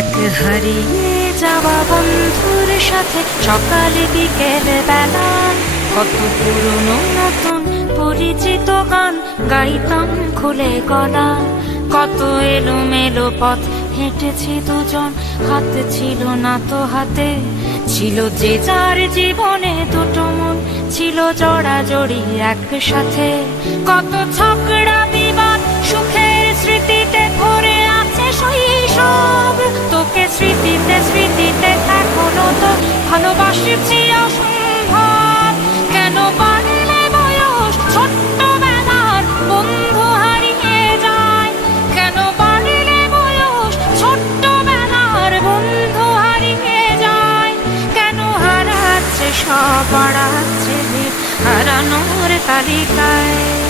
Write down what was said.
এক হারিয়ে যাওয়া বন্ধুর সাথে সকালে বিকেল বেলা কত পুরনো নতুন পরিচিত গান গাইতাম খুলে গলা। কত এলোমেলো পথ হেঁটেছি দুজন, হাতে ছিল না তো হাতে, ছিল যে যার জীবনে দুটো মন, ছিল জড়াজড়ি একসাথে। কত ঝগড়া বিবাদ সুখের স্মৃতিতে ভরে আছে শৈশব, তোকে স্মৃতিতে স্মৃতিতে এখনো তো ভালোবাসছি অসম্ভব। কেন বাড়লে বয়স ছোট্টবেলার বন্ধু হারিয়ে যায়, কেন বাড়লে বয়স ছোট্টবেলার বন্ধু হারিয়ে যায়, কেন হারাচ্ছে সব বাড়াচ্ছে হারানোর তালিকায়।